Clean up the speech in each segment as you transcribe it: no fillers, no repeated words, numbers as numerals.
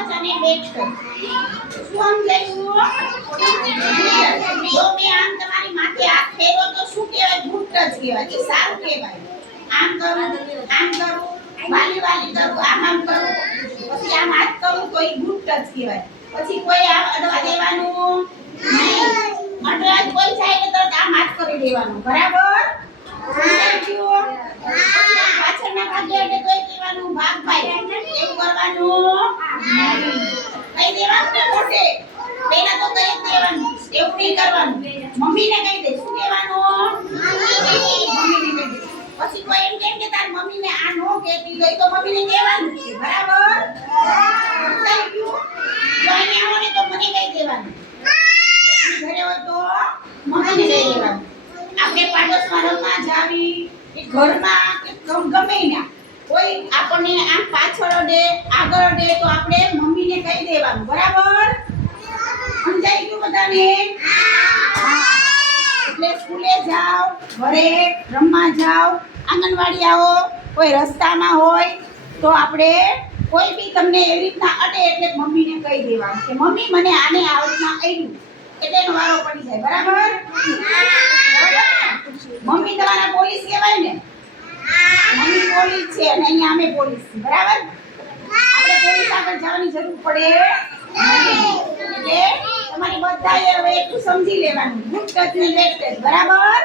Touch અને back touch. સમજાયું? જો મેં આમ તમારી માથે હાથ ફેરવો તો શું કહેવાય? ગુડ ટચ કહેવાય. એ સારું કહેવાય. આમ કરું, વાલી વાલી કરું, આમ કરું, પછી આમ હાથ કરું તો એ ગુડ ટચ કહેવાય. પછી કોઈ અડવા દેવાનું નહીં. અડવા કોઈ જાય ને તરત આમ હાથ કરી દેવાનું. બરાબર? સમજાયું? પાછળના ભાગે એટલે તોય કહેવાનું ભાગ ભાઈ. એવું કરવાનું નહીં. કહી દેવાનું ને મોઢે. પહેલા તો કહી દેવાનું. એવું નહીં કરવાનું. મમ્મીને કહી દે. શું કહેવાનું? મમ્મીને કહી દે. પછી કોઈ એમ કેમ કે તાર મમ્મીને આ નો કહેતી હોય તો મમ્મીને કહેવાનું છે. બરાબર? સમજાઈ ગયું? જો અહીંયા આવો ને તો મને કહી દેવાનું. ઘરે હોય તો મમ્મીને કહી દેવાનું. આપણે પાડોશમાં રમવા જાવી કે ઘરમાં કે ગમે ના કોઈ આપણને આમ પાછળ અડે આગળ અડે તો આપણે મમ્મીને કહી દેવાનું. બરાબર? સમજાઈ ગયું બધાને? એટલે સ્કૂલે જાઓ, ઘરે રમવા જાઓ, આંગણવાડી આવો, કોઈ રસ્તામાં હોય તો આપણે કોઈ બી તમને એવી રીતના અડે એટલે મમ્મીને કહી દેવાનું કે મમ્મી મને આને આ રીતના અડ્યું એટલે એનો વારો પડી જાય. બરાબર? મમ્મી તમારા પોલીસ કહેવાય ને? મમ્મી પોલીસ છે અને અહીંયા અમે પોલીસ છીએ. બરાબર? આપણે પોલીસ આગળ જવાની જરૂર પડે નહીં. એટલે તમારે બધાએ હવે એટલું સમજી લેવાનું. ગુડ ટચ ને બેડ ટચ. બરાબર?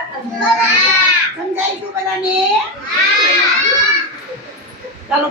સમજાઈ ગયું બધાને? ચાલો.